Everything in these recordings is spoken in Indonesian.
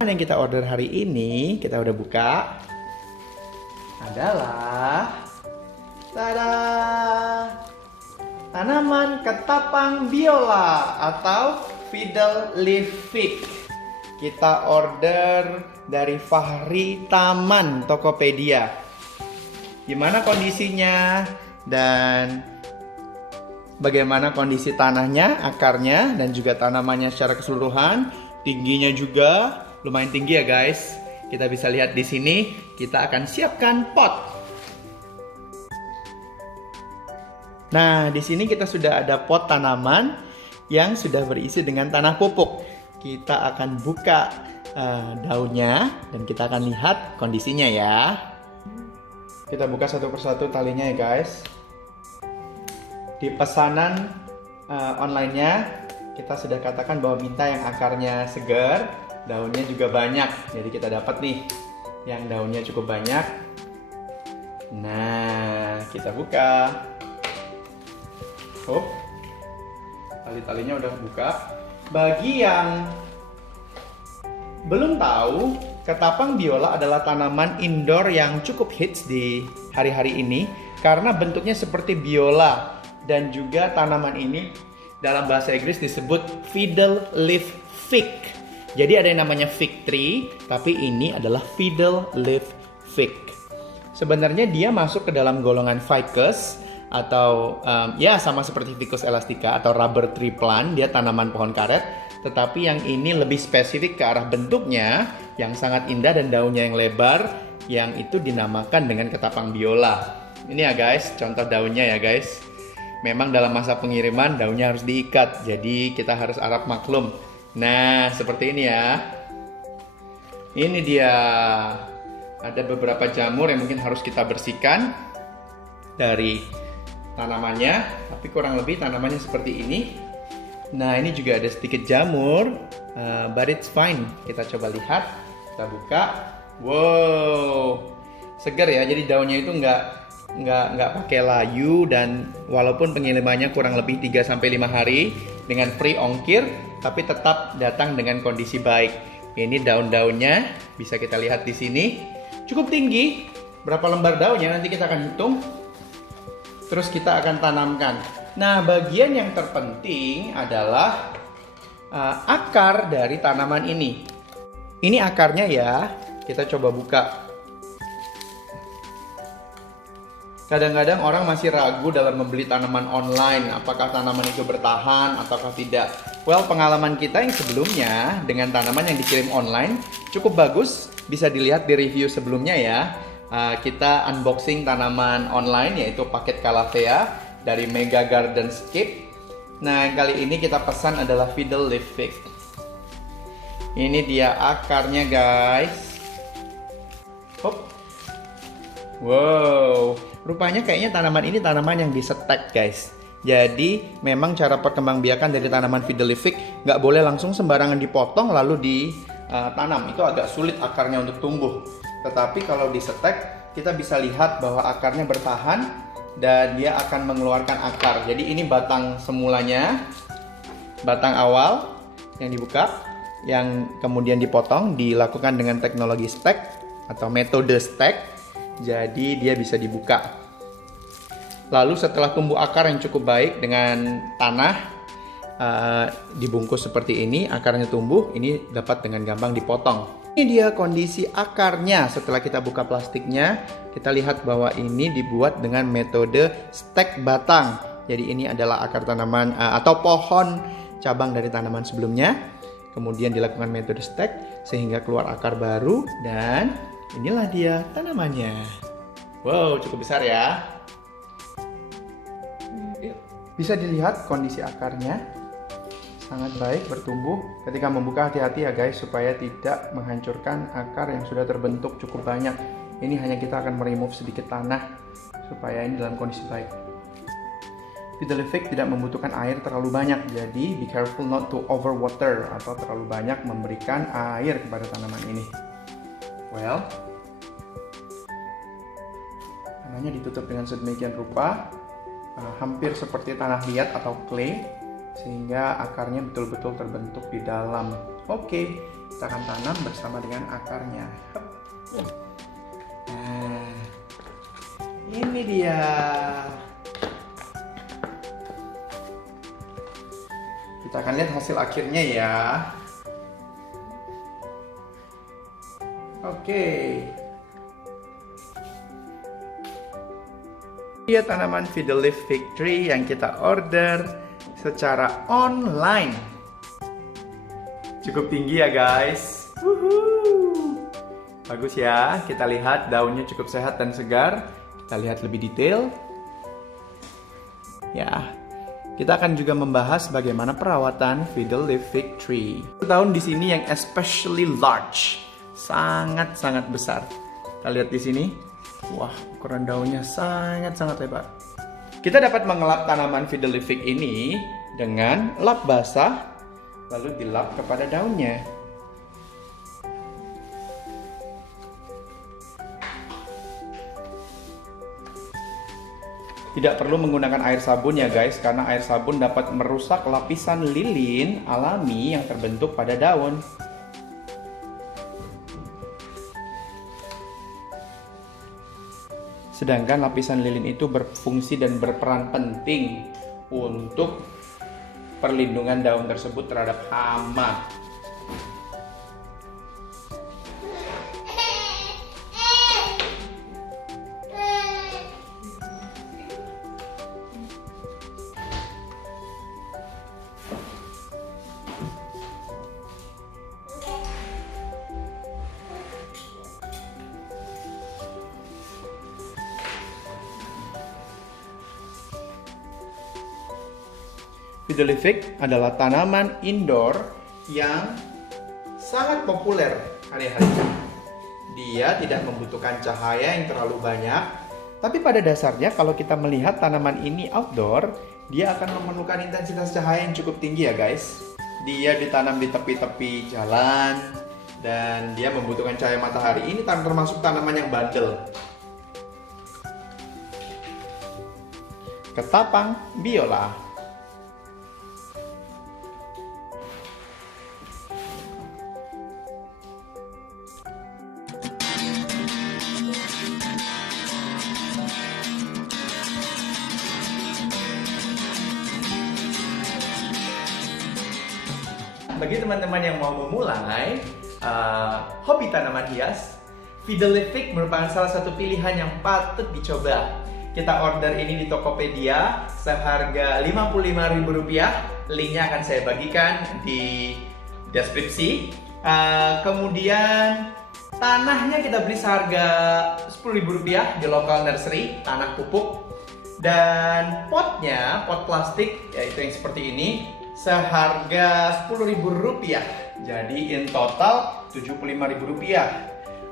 Yang kita order hari ini, kita udah buka, adalah tada, tanaman ketapang biola atau fiddle leaf fig. Kita order dari Fahri Taman Tokopedia. Gimana kondisinya dan bagaimana kondisi tanahnya, akarnya, dan juga tanamannya secara keseluruhan. Tingginya juga lumayan tinggi ya guys. Kita bisa lihat di sini. Kita akan siapkan pot. Nah, di sini kita sudah ada pot tanaman yang sudah berisi dengan tanah pupuk. Kita akan buka daunnya dan kita akan lihat kondisinya ya. Kita buka satu persatu talinya ya guys. Di pesanan online-nya kita sudah katakan bahwa minta yang akarnya segar, daunnya juga banyak. Jadi kita dapat nih yang daunnya cukup banyak. Nah, kita buka. Tali-talinya udah buka. Bagi yang belum tahu, ketapang biola adalah tanaman indoor yang cukup hits di hari-hari ini karena bentuknya seperti biola, dan juga tanaman ini dalam bahasa Inggris disebut fiddle leaf fig. Jadi ada yang namanya fig tree, tapi ini adalah fiddle leaf fig. Sebenarnya dia masuk ke dalam golongan ficus atau ya sama seperti Ficus elastica atau rubber tree plant, dia tanaman pohon karet. Tetapi yang ini lebih spesifik ke arah bentuknya yang sangat indah dan daunnya yang lebar, yang itu dinamakan dengan ketapang biola. Ini ya guys, contoh daunnya ya guys. Memang dalam masa pengiriman daunnya harus diikat, jadi kita harus harap maklum. Nah, seperti ini ya. Ini dia. Ada beberapa jamur yang mungkin harus kita bersihkan dari tanamannya, tapi kurang lebih tanamannya seperti ini. Nah, ini juga ada sedikit jamur, but it's fine. Kita coba lihat, kita buka. Wow, segar ya. Jadi daunnya itu nggak pakai layu, dan walaupun pengirimannya kurang lebih 3-5 hari dengan free ongkir, tapi tetap datang dengan kondisi baik. Ini daun-daunnya bisa kita lihat di sini. Cukup tinggi. Berapa lembar daunnya nanti kita akan hitung. Terus kita akan tanamkan. Nah, bagian yang terpenting adalah akar dari tanaman ini. Ini akarnya ya. Kita coba buka. Kadang-kadang orang masih ragu dalam membeli tanaman online. Apakah tanaman itu bertahan ataukah tidak? Well, pengalaman kita yang sebelumnya dengan tanaman yang dikirim online cukup bagus. Bisa dilihat di review sebelumnya ya. Kita unboxing tanaman online yaitu paket Calathea dari Mega Gardenscape. Nah, kali ini kita pesan adalah fiddle leaf fig. Ini dia akarnya guys. Wow, rupanya kayaknya tanaman ini tanaman yang disetek guys. Jadi memang cara perkembangbiakan dari tanaman fiddle leaf fig nggak boleh langsung sembarangan dipotong lalu ditanam. Itu agak sulit akarnya untuk tumbuh. Tetapi kalau disetek, kita bisa lihat bahwa akarnya bertahan dan dia akan mengeluarkan akar. Jadi ini batang semulanya, batang awal yang dibuka, yang kemudian dipotong, dilakukan dengan teknologi stek atau metode stek. Jadi dia bisa dibuka. Lalu setelah tumbuh akar yang cukup baik dengan tanah, dibungkus seperti ini, akarnya tumbuh, ini dapat dengan gampang dipotong. Ini dia kondisi akarnya setelah kita buka plastiknya. Kita lihat bahwa ini dibuat dengan metode stek batang. Jadi ini adalah akar tanaman atau pohon cabang dari tanaman sebelumnya. Kemudian dilakukan metode stek sehingga keluar akar baru, dan inilah dia tanamannya. Wow, cukup besar ya. Bisa dilihat kondisi akarnya sangat baik, bertumbuh. Ketika membuka hati-hati ya guys, supaya tidak menghancurkan akar yang sudah terbentuk cukup banyak. Ini hanya kita akan remove sedikit tanah supaya ini dalam kondisi baik. Fiddle leaf fig tidak membutuhkan air terlalu banyak, jadi be careful not to overwater atau terlalu banyak memberikan air kepada tanaman ini. Well, tanahnya ditutup dengan sedemikian rupa, hampir seperti tanah liat atau clay, sehingga akarnya betul-betul terbentuk di dalam. Oke, kita akan tanam bersama dengan akarnya. Nah, ini dia. Kita akan lihat hasil akhirnya ya. Oke. Ini tanaman Fiddle Leaf Fig Tree yang kita order secara online. Cukup tinggi ya guys. Woohoo. Bagus ya, kita lihat daunnya cukup sehat dan segar. Kita lihat lebih detail. Ya, kita akan juga membahas bagaimana perawatan Fiddle Leaf Fig Tree. Daun di sini yang especially large, sangat-sangat besar. Kita lihat di sini. Wah, ukuran daunnya sangat-sangat lebar. Kita dapat mengelap tanaman Fiddle Leaf Fig ini dengan lap basah, lalu dilap kepada daunnya. Tidak perlu menggunakan air sabun ya guys, karena air sabun dapat merusak lapisan lilin alami yang terbentuk pada daun. Sedangkan lapisan lilin itu berfungsi dan berperan penting untuk perlindungan daun tersebut terhadap hama. Fiddle Leaf Fig adalah tanaman indoor yang sangat populer hari-hari ini. Dia tidak membutuhkan cahaya yang terlalu banyak, tapi pada dasarnya kalau kita melihat tanaman ini outdoor, dia akan memerlukan intensitas cahaya yang cukup tinggi ya guys. Dia ditanam di tepi-tepi jalan dan dia membutuhkan cahaya matahari. Ini termasuk tanaman yang bandel. Ketapang biola. Bagi teman-teman yang mau memulai hobi tanaman hias, Fiddle Leaf Fig merupakan salah satu pilihan yang patut dicoba. Kita order ini di Tokopedia seharga Rp55.000. Linknya akan saya bagikan di deskripsi. Kemudian tanahnya kita beli seharga Rp10.000 di local nursery, tanah pupuk. Dan potnya, pot plastik, yaitu yang seperti ini, seharga Rp10.000. Jadi in total Rp75.000.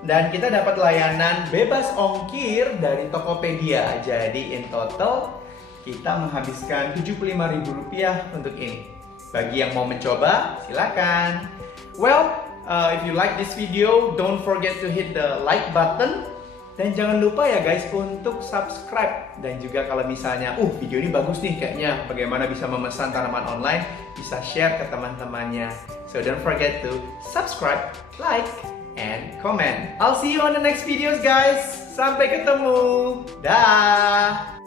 Dan kita dapat layanan bebas ongkir dari Tokopedia. Jadi in total kita menghabiskan Rp75.000 untuk ini. Bagi yang mau mencoba, silakan. Well, if you like this video, don't forget to hit the like button. Dan jangan lupa ya guys untuk subscribe. Dan juga kalau misalnya, video ini bagus nih kayaknya, bagaimana bisa memesan tanaman online, bisa share ke teman-temannya. So don't forget to subscribe, like, and comment. I'll see you on the next videos guys. Sampai ketemu. Dah.